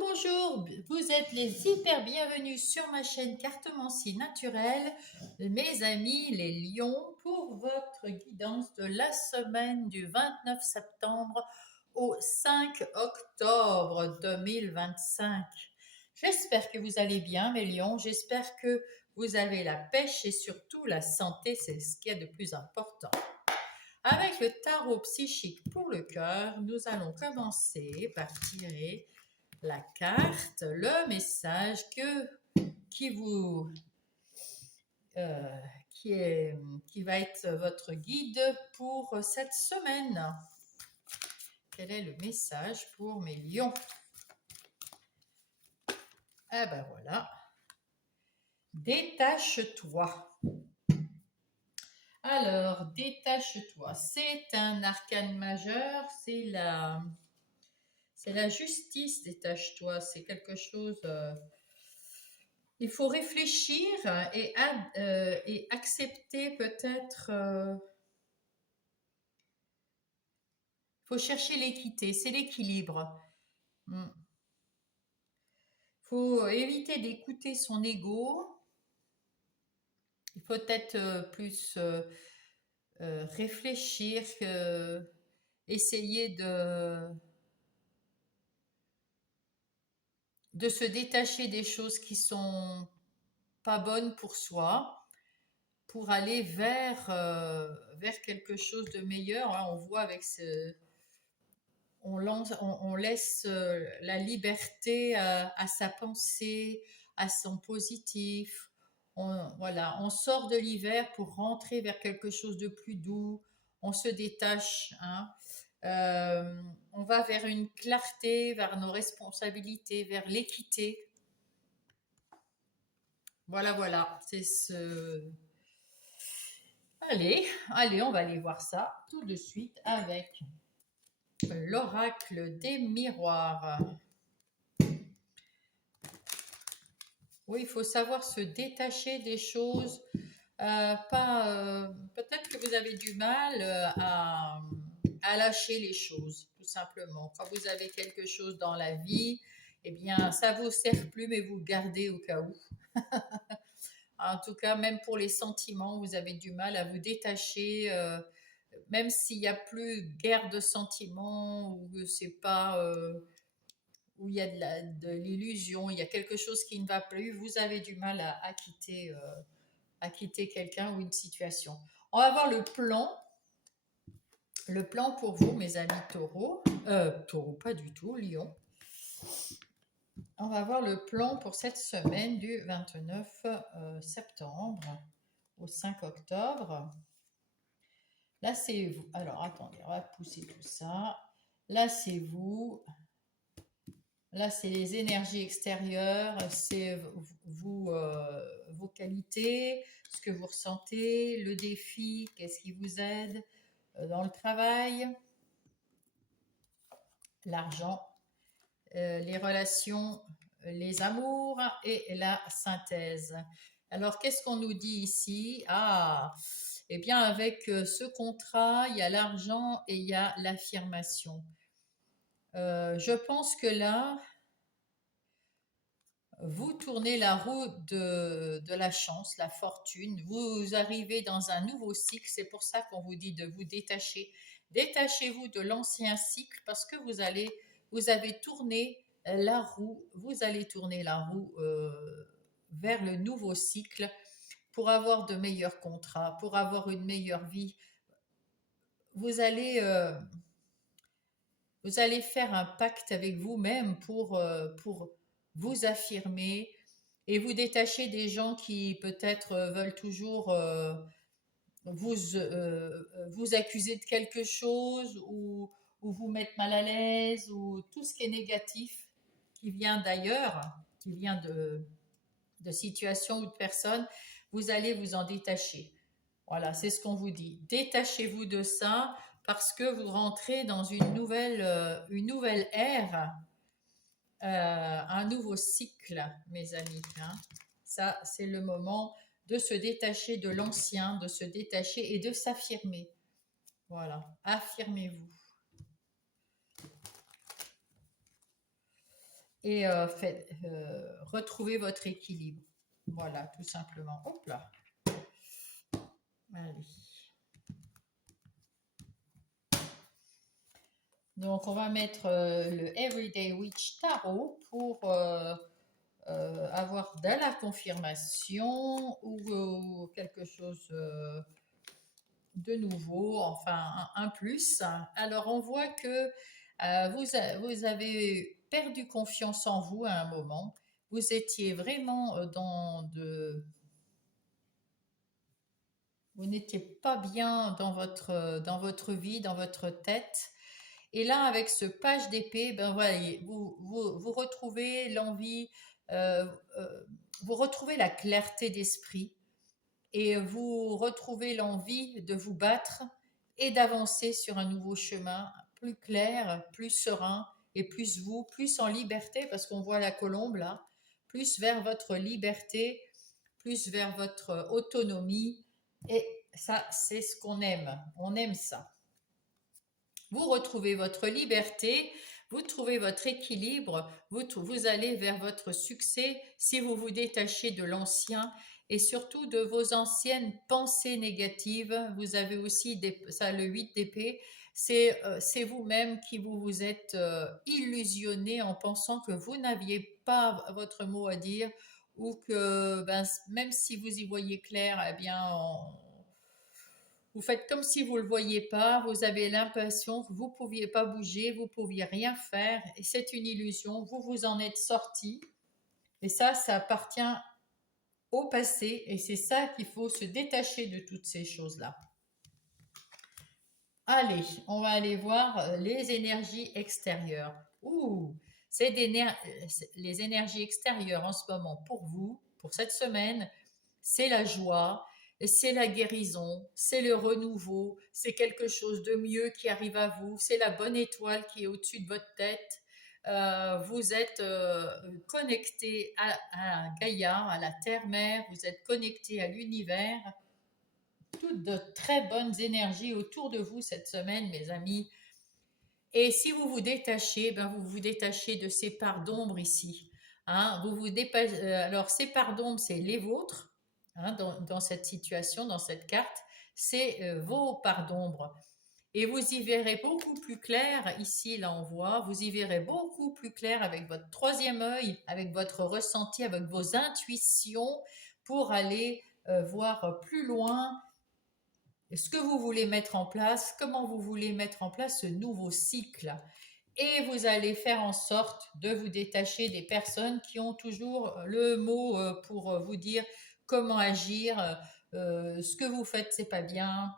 Bonjour, bonjour, vous êtes les hyper bienvenus sur ma chaîne Cartomancie naturelle, mes amis les lions, pour votre guidance de la semaine du 29 septembre au 5 octobre 2025. J'espère que vous allez bien mes lions, j'espère que vous avez la pêche et surtout la santé, c'est ce qu'il y a de plus important. Avec le tarot psychique pour le cœur, nous allons commencer par tirer la carte, le message qui vous euh, qui va être votre guide pour cette semaine. Quel est le message pour mes lions? Ah ben voilà. Détache-toi. Alors, détache-toi. C'est un arcane majeur, c'est la justice, détache-toi. C'est quelque chose. Il faut réfléchir et accepter peut-être. Il faut chercher l'équité, c'est l'équilibre. Il faut éviter d'écouter son ego. Il faut peut-être plus réfléchir, essayer de se détacher des choses qui sont pas bonnes pour soi, pour aller vers quelque chose de meilleur. Hein. On voit avec on laisse la liberté à sa pensée, à son positif. Voilà, on sort de l'hiver pour rentrer vers quelque chose de plus doux. On se détache. Hein. On va vers une clarté, vers nos responsabilités, vers l'équité. Voilà, voilà. C'est ce. Allez, on va aller voir ça tout de suite avec l'oracle des miroirs. Oui, il faut savoir se détacher des choses. Peut-être que vous avez du mal à lâcher les choses, tout simplement. Quand vous avez quelque chose dans la vie, eh bien, ça ne vous sert plus, mais vous le gardez au cas où. En tout cas, même pour les sentiments, vous avez du mal à vous détacher, même s'il n'y a plus guère de sentiments, ou que c'est pas, où il y a de l'illusion, il y a quelque chose qui ne va plus, vous avez du mal à quitter quelqu'un ou une situation. On va voir le plan pour vous, mes amis taureaux. Taureau, pas du tout, lion. On va voir le plan pour cette semaine du 29 septembre au 5 octobre. Là, c'est vous. Alors, attendez, on va pousser tout ça. Là, c'est vous. Là, c'est les énergies extérieures, c'est vos qualités, ce que vous ressentez, le défi, qu'est-ce qui vous aide dans le travail, l'argent, les relations, les amours et la synthèse. Alors, qu'est-ce qu'on nous dit ici? Ah, eh bien, avec ce contrat, il y a l'argent et il y a l'affirmation. Je pense que là, vous tournez la roue de la chance, la fortune, vous arrivez dans un nouveau cycle, c'est pour ça qu'on vous dit de vous détacher. Détachez-vous de l'ancien cycle parce que vous avez tourné la roue, vous allez tourner la roue vers le nouveau cycle pour avoir de meilleurs contrats, pour avoir une meilleure vie. Vous allez, euh, vous allez faire un pacte avec vous-même pour vous affirmer et vous détacher des gens qui peut-être veulent toujours vous accuser de quelque chose ou vous mettre mal à l'aise ou tout ce qui est négatif qui vient d'ailleurs, qui vient de situations ou de personnes, vous allez vous en détacher. Voilà, c'est ce qu'on vous dit. Détachez-vous de ça parce que vous rentrez dans une nouvelle ère, un nouveau cycle, mes amis. Hein. Ça, c'est le moment de se détacher de l'ancien, de se détacher et de s'affirmer. Voilà, affirmez-vous. et retrouvez votre équilibre. Voilà, tout simplement. Hop là. Allez. Donc, on va mettre le Everyday Witch Tarot pour avoir de la confirmation ou quelque chose de nouveau, enfin un plus. Alors, on voit que vous avez perdu confiance en vous à un moment. Vous étiez vraiment vous n'étiez pas bien dans votre vie, dans votre tête. Et là, avec ce page d'épée, ben voyez, vous retrouvez l'envie, euh, euh, vous retrouvez la clarté d'esprit et vous retrouvez l'envie de vous battre et d'avancer sur un nouveau chemin plus clair, plus serein et plus vous, plus en liberté, parce qu'on voit la colombe là, plus vers votre liberté, plus vers votre autonomie. Et ça, c'est ce qu'on aime. On aime ça. Vous retrouvez votre liberté, vous trouvez votre équilibre, vous allez vers votre succès si vous vous détachez de l'ancien et surtout de vos anciennes pensées négatives. Vous avez aussi ça, le 8 d'épée. C'est vous-même qui vous êtes illusionné en pensant que vous n'aviez pas votre mot à dire ou que ben, même si vous y voyez clair, eh bien, vous faites comme si vous ne le voyiez pas, vous avez l'impression que vous ne pouviez pas bouger, vous ne pouviez rien faire, et c'est une illusion, vous vous en êtes sorti, et ça appartient au passé, et c'est ça qu'il faut se détacher de toutes ces choses-là. Allez, on va aller voir les énergies extérieures. Ouh, les énergies extérieures en ce moment pour vous, pour cette semaine, c'est la joie, c'est la guérison, c'est le renouveau, c'est quelque chose de mieux qui arrive à vous, c'est la bonne étoile qui est au-dessus de votre tête. Vous êtes connecté à Gaïa, à la terre-mère, vous êtes connecté à l'univers. Toutes de très bonnes énergies autour de vous cette semaine, mes amis. Et si vous vous détachez, ben vous vous détachez de ces parts d'ombre ici. Hein, alors, ces parts d'ombre, c'est les vôtres hein, dans cette situation, dans cette carte. C'est vos parts d'ombre. Et vous y verrez beaucoup plus clair, ici, là, on voit, vous y verrez beaucoup plus clair avec votre troisième œil, avec votre ressenti, avec vos intuitions pour aller voir plus loin ce que vous voulez mettre en place, comment vous voulez mettre en place ce nouveau cycle. Et vous allez faire en sorte de vous détacher des personnes qui ont toujours le mot pour vous dire comment agir, ce que vous faites, c'est pas bien.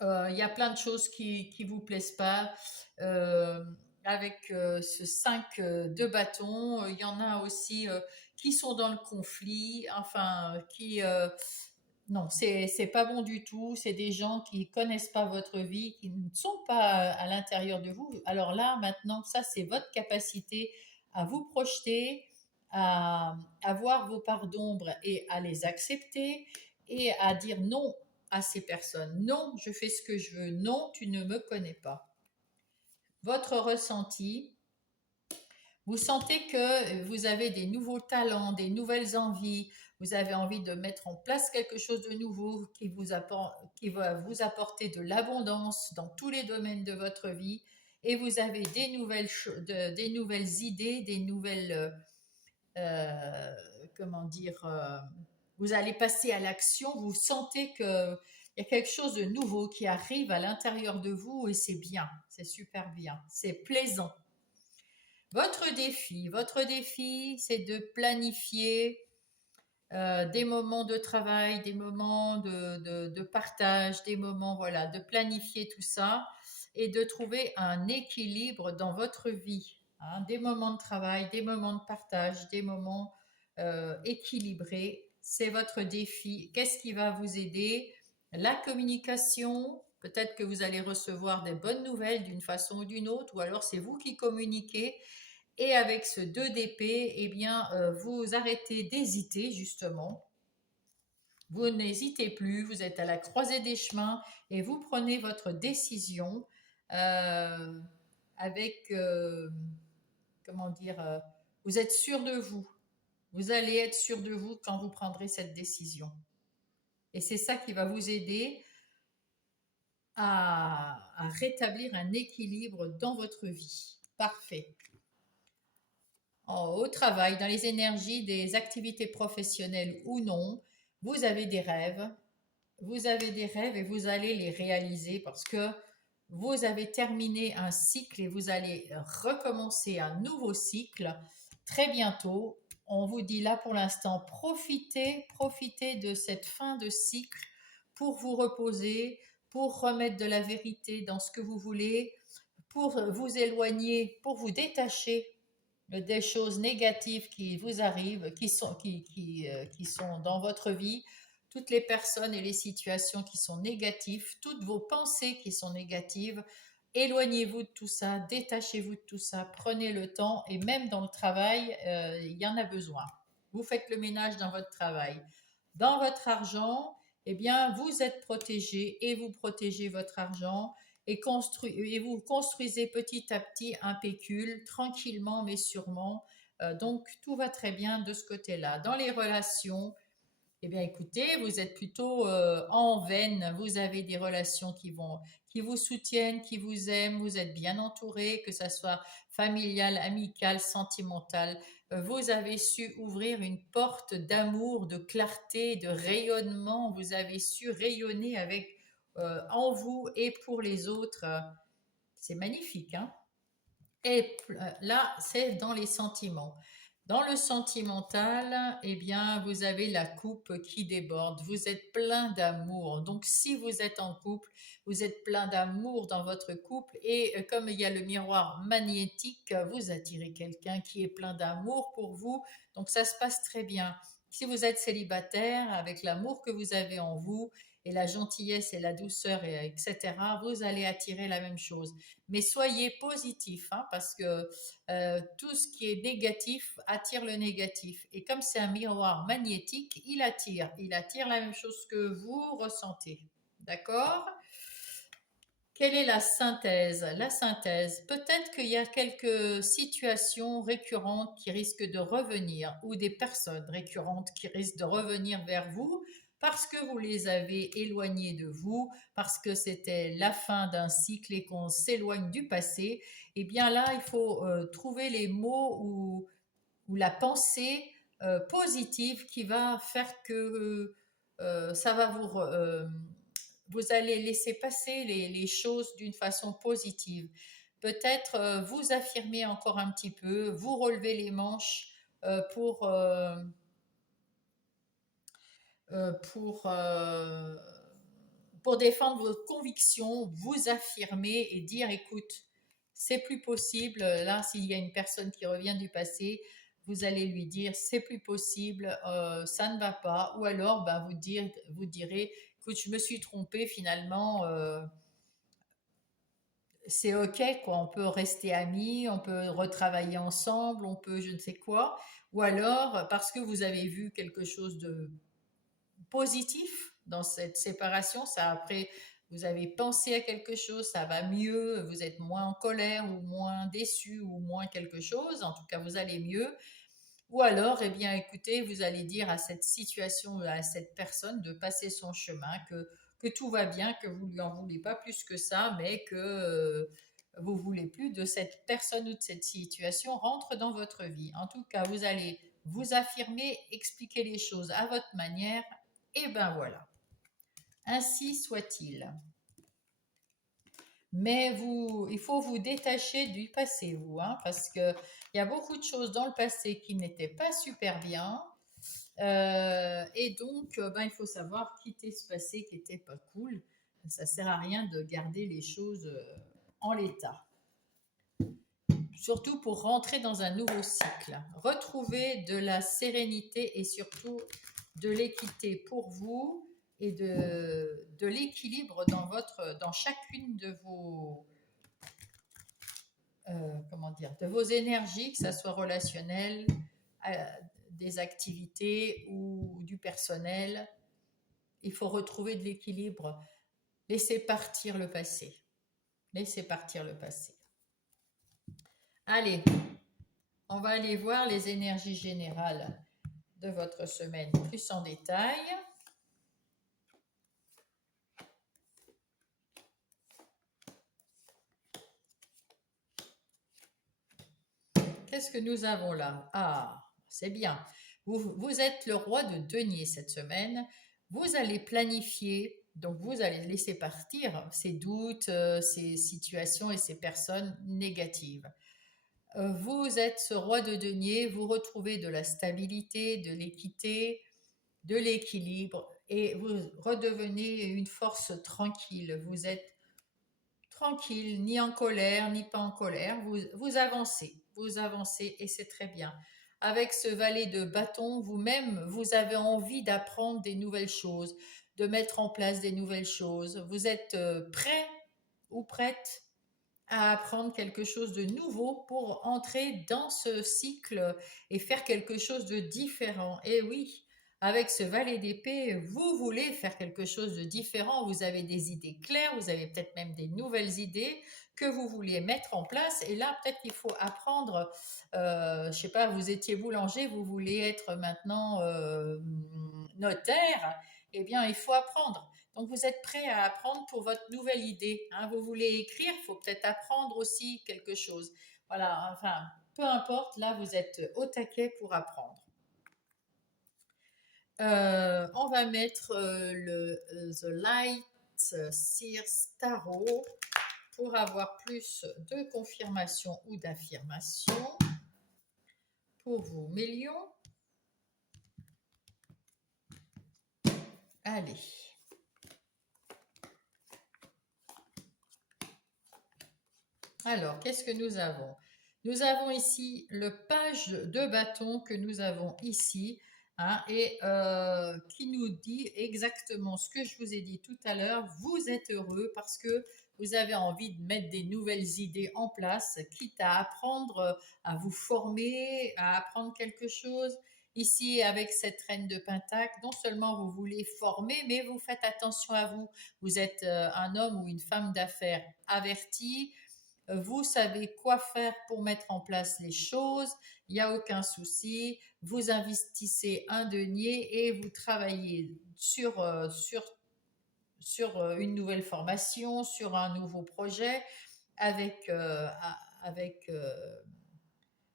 Il y a plein de choses qui vous plaisent pas. Euh, avec ce 5 de bâton, il y en a aussi qui sont dans le conflit, enfin, non, c'est pas bon du tout. C'est des gens qui connaissent pas votre vie, qui ne sont pas à l'intérieur de vous. Alors là, maintenant, ça, c'est votre capacité à vous projeter, à voir vos parts d'ombre et à les accepter et à dire non à ces personnes. Non, je fais ce que je veux. Non, tu ne me connais pas. Votre ressenti, vous sentez que vous avez des nouveaux talents, des nouvelles envies, vous avez envie de mettre en place quelque chose de nouveau qui va vous apporter de l'abondance dans tous les domaines de votre vie et vous avez des nouvelles idées, des nouvelles, comment dire, vous allez passer à l'action, vous sentez qu'il y a quelque chose de nouveau qui arrive à l'intérieur de vous et c'est bien, c'est super bien, c'est plaisant. Votre défi, c'est de planifier des moments de travail, des moments de partage, des moments, voilà, de planifier tout ça et de trouver un équilibre dans votre vie. Hein, des moments de travail, des moments de partage, des moments équilibrés. C'est votre défi. Qu'est-ce qui va vous aider? La communication. Peut-être que vous allez recevoir des bonnes nouvelles d'une façon ou d'une autre, ou alors c'est vous qui communiquez et avec ce 2 d'épée, eh bien, vous arrêtez d'hésiter, justement. Vous n'hésitez plus, vous êtes à la croisée des chemins et vous prenez votre décision avec, comment dire, Vous êtes sûr de vous. Vous allez être sûr de vous quand vous prendrez cette décision. Et c'est ça qui va vous aider à rétablir un équilibre dans votre vie. Parfait. Au travail, dans les énergies des activités professionnelles ou non, vous avez des rêves. Vous avez des rêves et vous allez les réaliser parce que vous avez terminé un cycle et vous allez recommencer un nouveau cycle très bientôt. On vous dit là pour l'instant, profitez de cette fin de cycle pour vous reposer, pour remettre de la vérité dans ce que vous voulez, pour vous éloigner, pour vous détacher des choses négatives qui vous arrivent, qui sont dans votre vie, toutes les personnes et les situations qui sont négatives, toutes vos pensées qui sont négatives. Éloignez-vous de tout ça, détachez-vous de tout ça, prenez le temps et même dans le travail, il y en a besoin. Vous faites le ménage dans votre travail. Dans votre argent, eh bien, vous êtes protégé et vous protégez votre argent et vous construisez petit à petit un pécule, tranquillement mais sûrement. Donc tout va très bien de ce côté-là. Dans les relations, eh bien écoutez, vous êtes plutôt en veine, vous avez des relations qui vous soutiennent, qui vous aiment, vous êtes bien entouré, que ça soit familial, amical, sentimental. Vous avez su ouvrir une porte d'amour, de clarté, de rayonnement. Vous avez su rayonner avec en vous et pour les autres. C'est magnifique, hein? Et là, c'est dans les sentiments. Dans le sentimental, eh bien, vous avez la coupe qui déborde. Vous êtes plein d'amour. Donc, si vous êtes en couple, vous êtes plein d'amour dans votre couple. Et comme il y a le miroir magnétique, vous attirez quelqu'un qui est plein d'amour pour vous. Donc, ça se passe très bien. Si vous êtes célibataire, avec l'amour que vous avez en vous et la gentillesse et la douceur, etc., vous allez attirer la même chose. Mais soyez positif, hein, parce que tout ce qui est négatif attire le négatif. Et comme c'est un miroir magnétique, il attire la même chose que vous ressentez. D'accord? Quelle est la synthèse? La synthèse, peut-être qu'il y a quelques situations récurrentes qui risquent de revenir ou des personnes récurrentes qui risquent de revenir vers vous parce que vous les avez éloignées de vous, parce que c'était la fin d'un cycle et qu'on s'éloigne du passé. Eh bien là, il faut trouver les mots ou la pensée positive qui va faire que ça va vous allez laisser passer les choses d'une façon positive. Peut-être vous affirmer encore un petit peu, vous relever les manches euh, pour, euh, pour, pour défendre vos convictions, vous affirmer et dire écoute, c'est plus possible. Là, s'il y a une personne qui revient du passé, vous allez lui dire c'est plus possible, ça ne va pas. Ou alors, ben, vous direz écoute, je me suis trompée finalement. C'est ok, quoi. On peut rester amis, on peut retravailler ensemble, on peut je ne sais quoi. Ou alors, parce que vous avez vu quelque chose de positif dans cette séparation. Ça après, vous avez pensé à quelque chose, ça va mieux, vous êtes moins en colère ou moins déçu ou moins quelque chose. En tout cas, vous allez mieux. Ou alors, eh bien, écoutez, vous allez dire à cette situation, à cette personne de passer son chemin, que tout va bien, que vous lui en voulez pas plus que ça, mais que vous voulez plus de cette personne ou de cette situation rentre dans votre vie. En tout cas, vous allez vous affirmer, expliquer les choses à votre manière, et ben voilà. Ainsi soit-il. Mais il faut vous détacher du passé, vous, hein, parce qu'il y a beaucoup de choses dans le passé qui n'étaient pas super bien. Et donc, ben, il faut savoir quitter ce passé qui n'était pas cool. Ça ne sert à rien de garder les choses en l'état. Surtout pour rentrer dans un nouveau cycle. Retrouver de la sérénité et surtout de l'équité pour vous et de l'équilibre dans chacune de vos, comment dire, de vos énergies, que ça soit relationnel, des activités ou du personnel. Il faut retrouver de l'équilibre. Laissez partir le passé. Laissez partir le passé. Allez, On va aller voir les énergies générales de votre semaine plus en détail. Qu'est-ce que nous avons là? Ah, c'est bien. Vous êtes le roi de denier cette semaine. Vous allez planifier, donc vous allez laisser partir ces doutes, ces situations et ces personnes négatives. Vous êtes ce roi de denier, vous retrouvez de la stabilité, de l'équité, de l'équilibre et vous redevenez une force tranquille. Vous êtes tranquille, ni en colère, ni pas en colère. Vous avancez et c'est très bien. Avec ce valet de bâton, vous-même, vous avez envie d'apprendre des nouvelles choses, de mettre en place des nouvelles choses. Vous êtes prêt ou prête à apprendre quelque chose de nouveau pour entrer dans ce cycle et faire quelque chose de différent. Et oui, avec ce valet d'épée, vous voulez faire quelque chose de différent, vous avez des idées claires, vous avez peut-être même des nouvelles idées que vous vouliez mettre en place. Et là, peut-être qu'il faut apprendre, je sais pas, vous étiez boulanger, vous voulez être maintenant notaire, eh bien, il faut apprendre. Donc, vous êtes prêt à apprendre pour votre nouvelle idée. Hein. Vous voulez écrire, il faut peut-être apprendre aussi quelque chose. Voilà, enfin, peu importe, là, vous êtes au taquet pour apprendre. On va mettre le The Light Sears Tarot pour avoir plus de confirmation ou d'affirmation pour vous, Mélion. Allez. Alors, qu'est-ce que nous avons? Nous avons ici le page de bâton que nous avons ici, hein, et qui nous dit exactement ce que je vous ai dit tout à l'heure. Vous êtes heureux parce que vous avez envie de mettre des nouvelles idées en place, quitte à apprendre, à vous former, à apprendre quelque chose. Ici, avec cette reine de Pentacle, non seulement vous voulez former, mais vous faites attention à vous. Vous êtes un homme ou une femme d'affaires averti, vous savez quoi faire pour mettre en place les choses, il n'y a aucun souci, vous investissez un denier et vous travaillez sur une nouvelle formation, sur un nouveau projet, avec, avec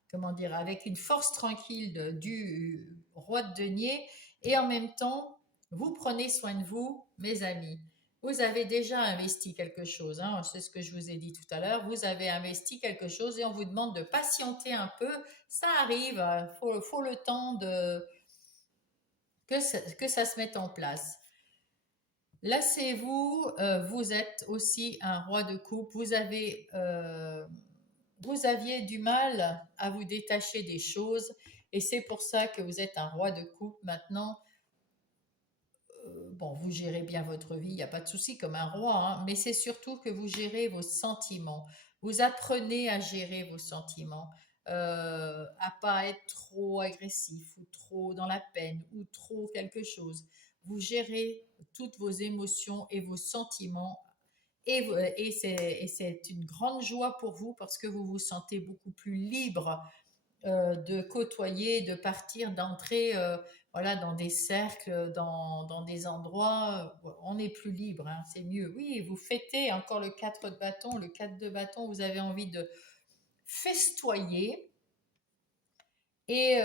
comment dire, avec une force tranquille du roi de denier, et en même temps, vous prenez soin de vous, mes amis. Vous avez déjà investi quelque chose, hein, c'est ce que je vous ai dit tout à l'heure, vous avez investi quelque chose et on vous demande de patienter un peu, ça arrive, il faut le temps que ça se mette en place. Lassez-vous, vous êtes aussi un roi de coupe, vous aviez du mal à vous détacher des choses et c'est pour ça que vous êtes un roi de coupe maintenant. Bon, vous gérez bien votre vie, il n'y a pas de souci comme un roi, hein, mais c'est surtout que vous gérez vos sentiments. Vous apprenez à gérer vos sentiments, à pas être trop agressif ou trop dans la peine ou trop quelque chose. Vous gérez toutes vos émotions et vos sentiments et c'est une grande joie pour vous parce que vous vous sentez beaucoup plus libre de côtoyer, de partir, d'entrer voilà, dans des cercles, dans des endroits. On est plus libre, hein, c'est mieux. Oui, vous fêtez encore le 4 de bâton. Le 4 de bâton, vous avez envie de festoyer et,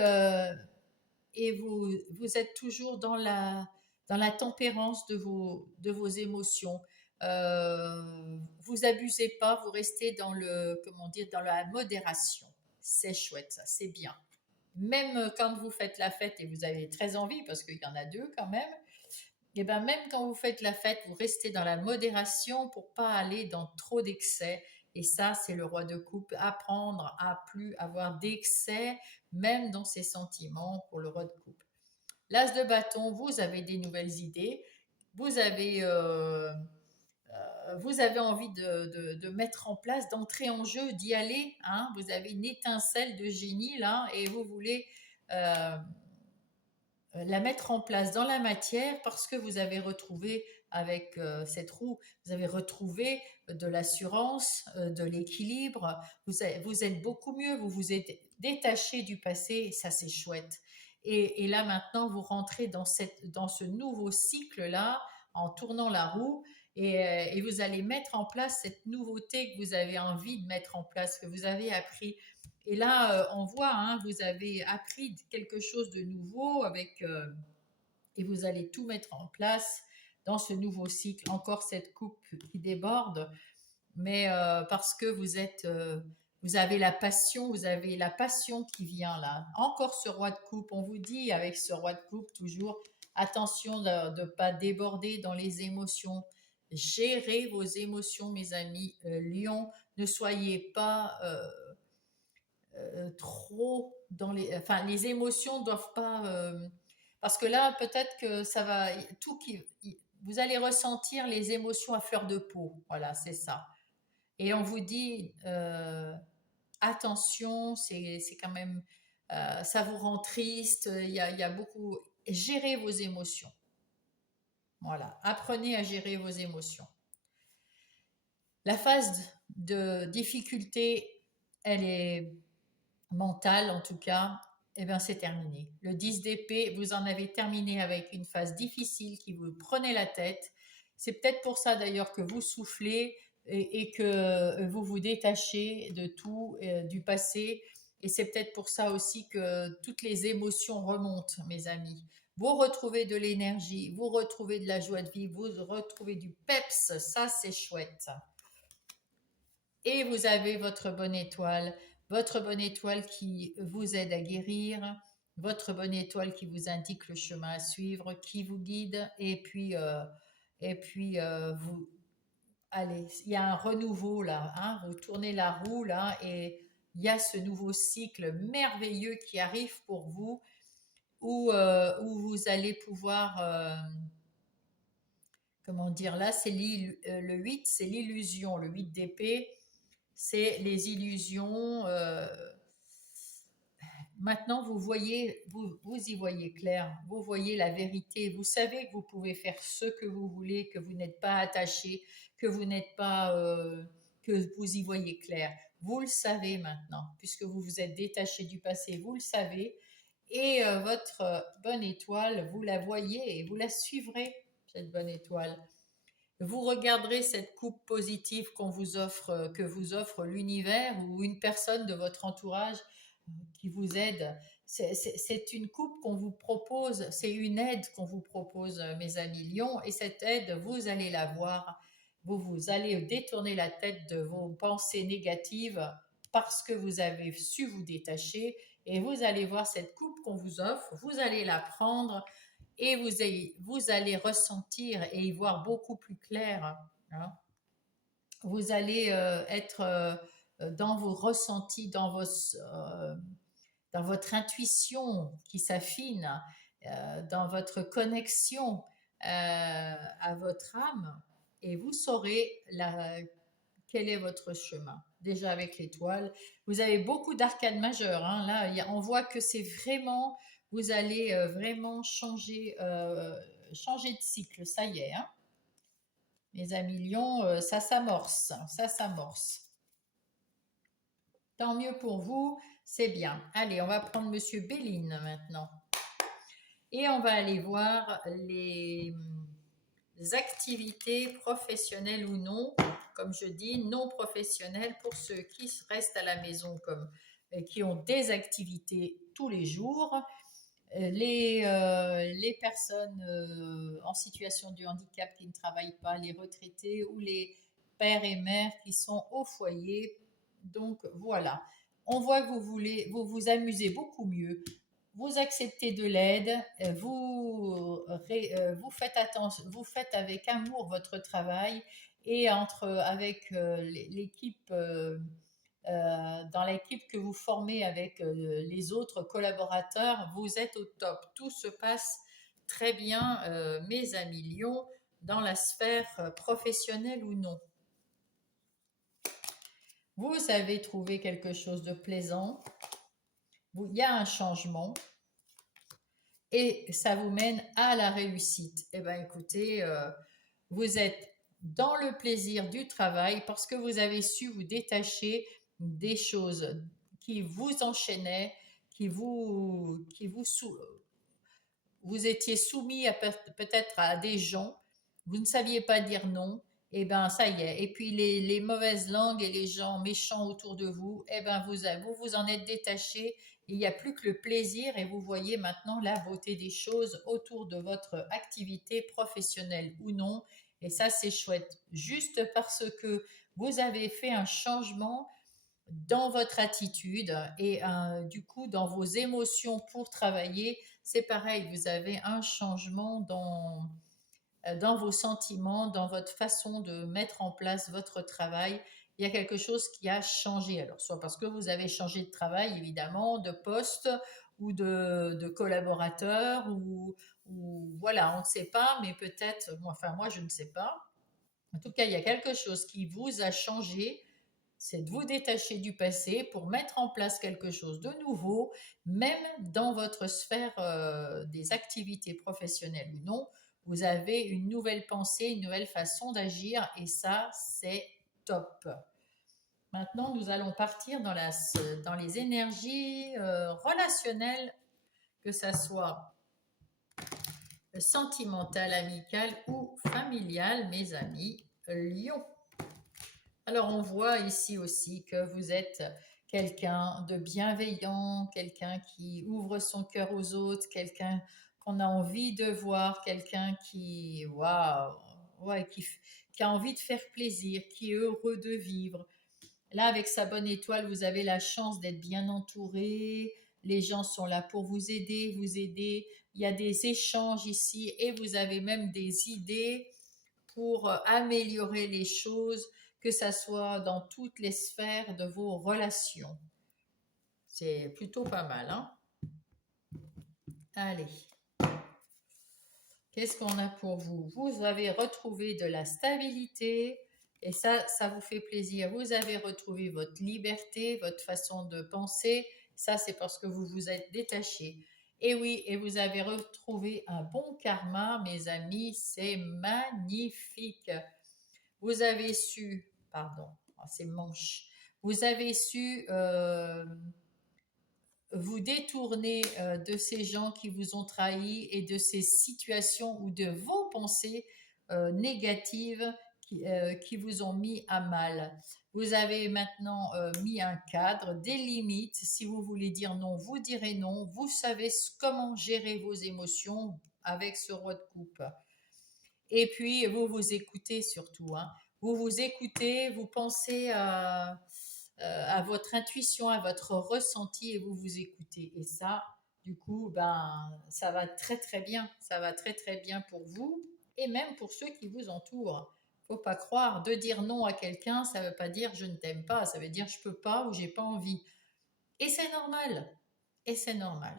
vous êtes toujours dans la tempérance de vos émotions. Vous abusez pas, vous restez dans le, comment dire, dans la modération. C'est chouette, ça, c'est bien. Même quand vous faites la fête et vous avez très envie, parce qu'il y en a deux quand même, et ben même quand vous faites la fête, vous restez dans la modération pour pas aller dans trop d'excès. Et ça, c'est le roi de coupe, apprendre à plus avoir d'excès, même dans ses sentiments pour le roi de coupe. L'as de bâton, vous avez des nouvelles idées, vous avez, vous avez envie de mettre en place, d'entrer en jeu, d'y aller. Hein, vous avez une étincelle de génie là et vous voulez euh, la mettre en place dans la matière parce que vous avez retrouvé avec cette roue, vous avez retrouvé de l'assurance, de l'équilibre, vous êtes beaucoup mieux, vous vous êtes détaché du passé, et ça c'est chouette. Et là maintenant, vous rentrez dans ce nouveau cycle-là en tournant la roue et vous allez mettre en place cette nouveauté que vous avez envie de mettre en place, que vous avez appris. Et là, on voit, hein, vous avez appris quelque chose de nouveau et vous allez tout mettre en place dans ce nouveau cycle. Encore cette coupe qui déborde, mais parce que vous avez la passion qui vient là. Encore ce roi de coupe, on vous dit avec ce roi de coupe toujours, attention de ne pas déborder dans les émotions. Gérez vos émotions, mes amis. Lion, ne soyez pas trop dans les... Enfin, les émotions ne doivent pas... parce que là, peut-être que ça va... vous allez ressentir les émotions à fleur de peau. Voilà, c'est ça. Et on vous dit, attention, c'est quand même... ça vous rend triste. Il y a beaucoup... Gérez vos émotions. Voilà, apprenez à gérer vos émotions. La phase de difficulté, elle est mentale en tout cas, eh bien c'est terminé. Le 10 d'épée, vous en avez terminé avec une phase difficile qui vous prenait la tête. C'est peut-être pour ça d'ailleurs que vous soufflez et que vous vous détachez de tout, du passé. Et c'est peut-être pour ça aussi que toutes les émotions remontent, mes amis. Vous retrouvez de l'énergie, vous retrouvez de la joie de vivre, vous retrouvez du peps, ça c'est chouette. Et vous avez votre bonne étoile qui vous aide à guérir, votre bonne étoile qui vous indique le chemin à suivre, qui vous guide, et puis vous, allez, il y a un renouveau là, hein, vous tournez la roue là, et il y a ce nouveau cycle merveilleux qui arrive pour vous, où vous allez pouvoir, comment dire, là c'est le 8, c'est l'illusion, le 8 d'épée c'est les illusions. Maintenant, vous y voyez clair, vous voyez la vérité, vous savez que vous pouvez faire ce que vous voulez, que vous n'êtes pas attaché, que vous n'êtes pas, que vous y voyez clair. Vous le savez maintenant, puisque vous vous êtes détaché du passé, vous le savez. Et votre bonne étoile, vous la voyez et vous la suivrez, cette bonne étoile. Vous regarderez cette coupe positive qu'on vous offre, que vous offre l'univers ou une personne de votre entourage qui vous aide. C'est une coupe qu'on vous propose, c'est une aide qu'on vous propose, mes amis lions, et cette aide, vous allez la voir. Vous allez détourner la tête de vos pensées négatives parce que vous avez su vous détacher et vous allez voir cette coupe qu'on vous offre, vous allez la prendre et vous allez ressentir et y voir beaucoup plus clair, hein. Vous allez être dans vos ressentis, dans votre intuition qui s'affine, dans votre connexion à votre âme, et vous saurez quel est votre chemin. Déjà avec l'étoile, vous avez beaucoup d'arcanes majeures, hein. Là, on voit que c'est vraiment, vous allez vraiment changer de cycle, ça y est, hein. Mes amis lions, ça s'amorce, ça s'amorce. Tant mieux pour vous, c'est bien. Allez, on va prendre Monsieur Béline maintenant. Et on va aller voir les activités professionnelles ou non, comme je dis, non professionnelles pour ceux qui restent à la maison, qui ont des activités tous les jours. Les personnes en situation de handicap qui ne travaillent pas, les retraités ou les pères et mères qui sont au foyer. Donc voilà, on voit que vous vous amusez beaucoup mieux, vous acceptez de l'aide, vous faites attention, vous faites avec amour votre travail et avec l'équipe. Dans l'équipe que vous formez avec les autres collaborateurs, vous êtes au top. Tout se passe très bien, mes amis lions, dans la sphère professionnelle ou non. Vous avez trouvé quelque chose de plaisant. Il y a un changement. et ça vous mène à la réussite. Eh bien, écoutez, vous êtes dans le plaisir du travail parce que vous avez su vous détacher des choses qui vous enchaînaient, vous étiez soumis à peut-être à des gens, vous ne saviez pas dire non, et ben ça y est. Et puis les mauvaises langues et les gens méchants autour de vous, et ben vous en êtes détaché. Il n'y a plus que le plaisir et vous voyez maintenant la beauté des choses autour de votre activité professionnelle ou non. Et ça, c'est chouette. Juste parce que vous avez fait un changement dans votre attitude et du coup dans vos émotions pour travailler, c'est pareil, vous avez un changement dans vos sentiments, dans votre façon de mettre en place votre travail. Il y a quelque chose qui a changé. Alors, soit parce que vous avez changé de travail, évidemment, de poste ou de collaborateur, ou voilà, on ne sait pas, mais peut-être, enfin moi je ne sais pas. En tout cas, il y a quelque chose qui vous a changé, c'est de vous détacher du passé pour mettre en place quelque chose de nouveau, même dans votre sphère des activités professionnelles ou non. Vous avez une nouvelle pensée, une nouvelle façon d'agir et ça, c'est top. Maintenant, nous allons partir dans les énergies relationnelles, que ça soit sentimentale, amicale ou familiale, mes amis Lion. Alors, on voit ici aussi que vous êtes quelqu'un de bienveillant, quelqu'un qui ouvre son cœur aux autres, quelqu'un qu'on a envie de voir, quelqu'un qui, waouh, ouais, qui a envie de faire plaisir, qui est heureux de vivre. Là, avec sa bonne étoile, vous avez la chance d'être bien entouré. Les gens sont là pour vous aider, vous aider. Il y a des échanges ici et vous avez même des idées pour améliorer les choses, que ça soit dans toutes les sphères de vos relations. C'est plutôt pas mal, hein? Allez, qu'est-ce qu'on a pour vous? Vous avez retrouvé de la stabilité et ça vous fait plaisir. Vous avez retrouvé votre liberté, votre façon de penser. Ça, c'est parce que vous vous êtes détaché. Et oui, et vous avez retrouvé un bon karma, mes amis. C'est magnifique. Vous avez su, pardon, c'est manche, vous avez su vous détourner de ces gens qui vous ont trahi et de ces situations ou de vos pensées négatives qui vous ont mis à mal. Vous avez maintenant mis un cadre, des limites. Si vous voulez dire non, vous direz non. Vous savez comment gérer vos émotions avec ce roi de coupe. Et puis, vous vous écoutez surtout, hein. Vous vous écoutez, vous pensez à votre intuition, à votre ressenti et vous vous écoutez. Et ça, du coup, ben, ça va très très bien. Ça va très très bien pour vous et même pour ceux qui vous entourent. Faut pas croire, de dire non à quelqu'un, ça veut pas dire je ne t'aime pas, ça veut dire je peux pas ou j'ai pas envie. Et c'est normal. Et c'est normal.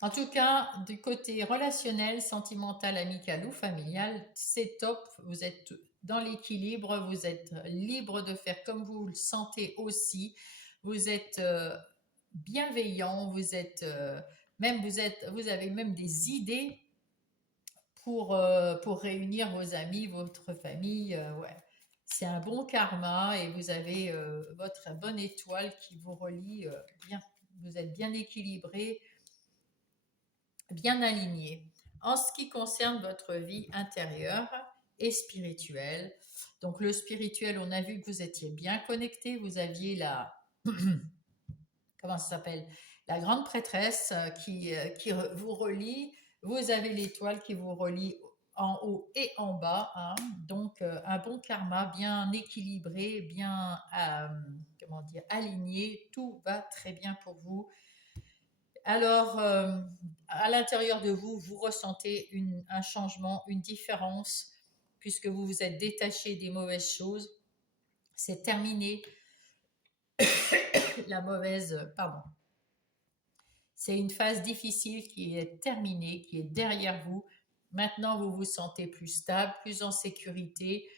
En tout cas, du côté relationnel, sentimental, amical ou familial, c'est top. Vous êtes dans l'équilibre, vous êtes libre de faire comme vous le sentez aussi. Vous êtes bienveillant, vous avez même des idées pour réunir vos amis, votre famille. Ouais. C'est un bon karma et vous avez votre bonne étoile qui vous relie bien. Vous êtes bien équilibré, bien aligné. En ce qui concerne votre vie intérieure et spirituelle, donc le spirituel, on a vu que vous étiez bien connecté, vous aviez comment ça s'appelle, la grande prêtresse qui vous relie, vous avez l'étoile qui vous relie en haut et en bas, hein. Donc un bon karma bien équilibré, bien comment dire, aligné, tout va très bien pour vous. Alors, à l'intérieur de vous, vous ressentez un changement, une différence, puisque vous vous êtes détaché des mauvaises choses. C'est terminé. La mauvaise, pardon. C'est une phase difficile qui est terminée, qui est derrière vous. Maintenant, vous vous sentez plus stable, plus en sécurité.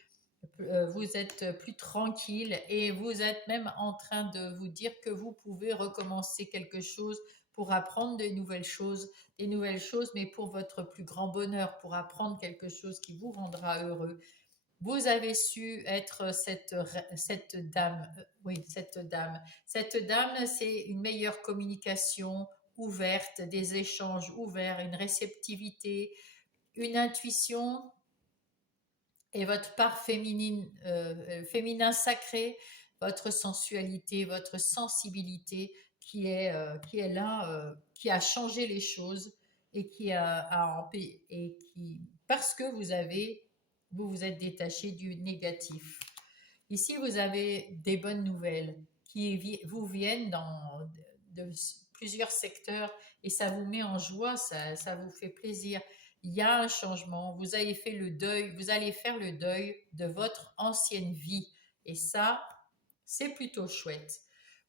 Vous êtes plus tranquille et vous êtes même en train de vous dire que vous pouvez recommencer quelque chose pour apprendre des nouvelles choses, mais pour votre plus grand bonheur, pour apprendre quelque chose qui vous rendra heureux. Vous avez su être cette dame, oui, cette dame. Cette dame, c'est une meilleure communication ouverte, des échanges ouverts, une réceptivité, une intuition et votre part féminine, féminin sacré, votre sensualité, votre sensibilité qui est là, qui a changé les choses et et qui, parce que vous vous êtes détaché du négatif. Ici, vous avez des bonnes nouvelles qui vous viennent de plusieurs secteurs et ça vous met en joie, ça vous fait plaisir. Il y a un changement, vous avez fait le deuil, vous allez faire le deuil de votre ancienne vie et ça, c'est plutôt chouette.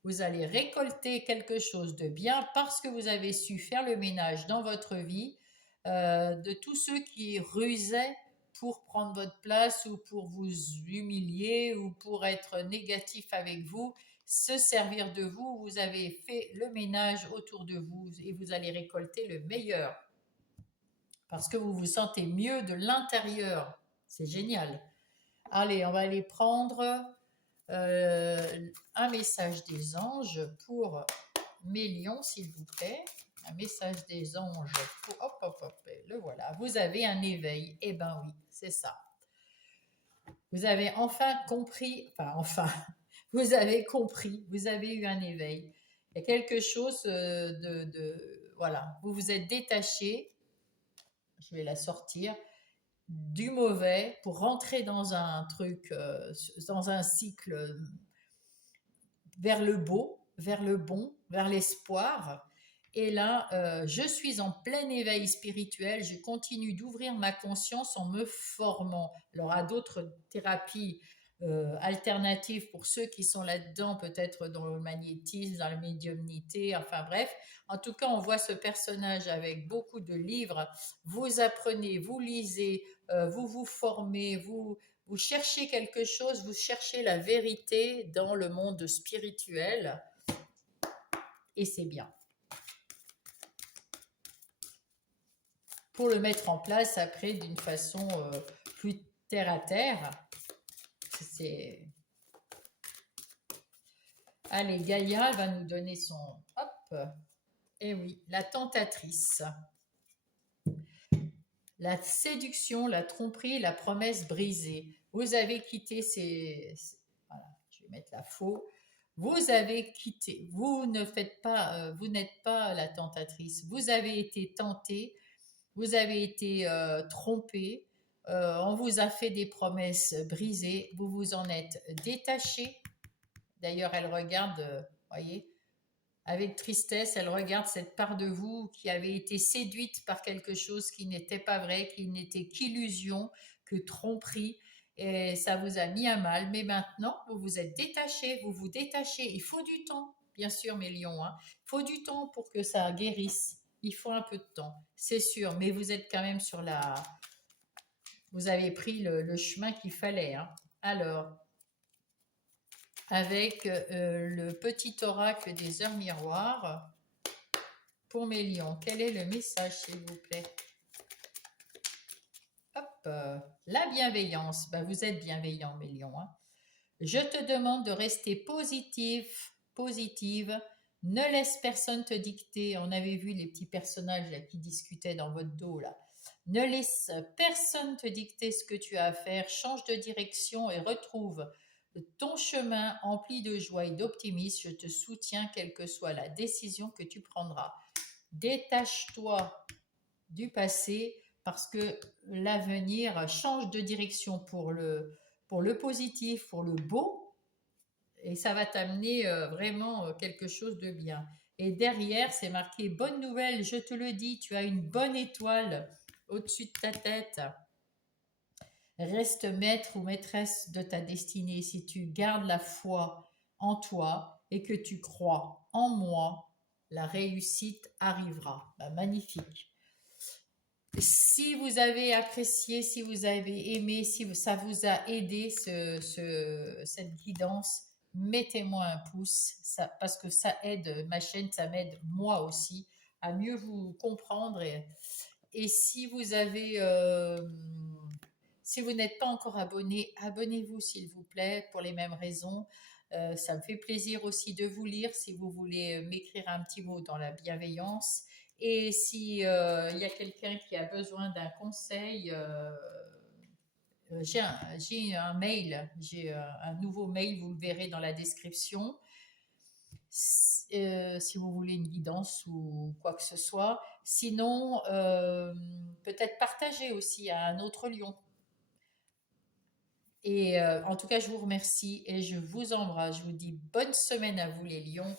Vous allez récolter quelque chose de bien parce que vous avez su faire le ménage dans votre vie de tous ceux qui rusaient pour prendre votre place ou pour vous humilier ou pour être négatif avec vous, se servir de vous. Vous avez fait le ménage autour de vous et vous allez récolter le meilleur parce que vous vous sentez mieux de l'intérieur. C'est génial. Allez, on va aller prendre un message des anges pour mes lions, s'il vous plaît. Un message des anges pour... Hop, hop, hop, le voilà. Vous avez un éveil. Eh ben oui, c'est ça. Vous avez enfin compris, vous avez compris, vous avez eu un éveil. Il y a quelque chose voilà, vous vous êtes détaché, je vais la sortir, du mauvais pour rentrer dans un truc, dans un cycle vers le beau, vers le bon, vers l'espoir. Et là, je suis en plein éveil spirituel, je continue d'ouvrir ma conscience en me formant. Alors, à d'autres thérapies alternatives pour ceux qui sont là-dedans, peut-être dans le magnétisme, dans la médiumnité, enfin bref. En tout cas, on voit ce personnage avec beaucoup de livres. Vous apprenez, vous lisez, vous vous formez, vous cherchez quelque chose, vous cherchez la vérité dans le monde spirituel. Et c'est bien. Pour le mettre en place après d'une façon plus terre à terre. C'est... Allez, Gaïa va nous donner son... Hop. Eh oui, la tentatrice. La séduction, la tromperie, la promesse brisée. Vous avez quitté voilà, je vais mettre la faux. Vous avez quitté. Vous ne faites pas, vous n'êtes pas la tentatrice. Vous avez été tenté. Vous avez été trompé, on vous a fait des promesses brisées, vous vous en êtes détaché. D'ailleurs, elle regarde, voyez, avec tristesse, elle regarde cette part de vous qui avait été séduite par quelque chose qui n'était pas vrai, qui n'était qu'illusion, que tromperie, et ça vous a mis à mal. Mais maintenant, vous vous êtes détaché, vous vous détachez. Il faut du temps, bien sûr, mes lions. Hein. Il faut du temps pour que ça guérisse. Il faut un peu de temps, c'est sûr, mais vous êtes quand même sur la... Vous avez pris le chemin qu'il fallait. Hein. Alors, avec le petit oracle des heures miroirs, pour mes lions, quel est le message, s'il vous plaît? Hop, la bienveillance. Ben, vous êtes bienveillants, mes lions. Hein. Je te demande de rester positive. Ne laisse personne te dicter. On avait vu les petits personnages là, qui discutaient dans votre dos là. Ne laisse personne te dicter ce que tu as à faire. Change de direction et retrouve ton chemin empli de joie et d'optimisme. Je te soutiens quelle que soit la décision que tu prendras. Détache-toi du passé parce que l'avenir change de direction pour le positif, pour le beau. Et ça va t'amener vraiment quelque chose de bien. Et derrière, c'est marqué bonne nouvelle, je te le dis, tu as une bonne étoile au-dessus de ta tête. Reste maître ou maîtresse de ta destinée si tu gardes la foi en toi et que tu crois en moi, la réussite arrivera. Ben, magnifique. Si vous avez apprécié, si vous avez aimé, si ça vous a aidé cette guidance, mettez-moi un pouce, ça, parce que ça aide ma chaîne, ça m'aide moi aussi à mieux vous comprendre. Et si vous avez, si vous n'êtes pas encore abonné, abonnez-vous s'il vous plaît pour les mêmes raisons. Ça me fait plaisir aussi de vous lire si vous voulez m'écrire un petit mot dans la bienveillance. Et si il y a quelqu'un qui a besoin d'un conseil, j'ai un mail, j'ai un nouveau mail, vous le verrez dans la description. Si vous voulez une guidance ou quoi que ce soit. Sinon, peut-être partager aussi à un autre lion. Et en tout cas, je vous remercie et je vous embrasse. Je vous dis bonne semaine à vous les lions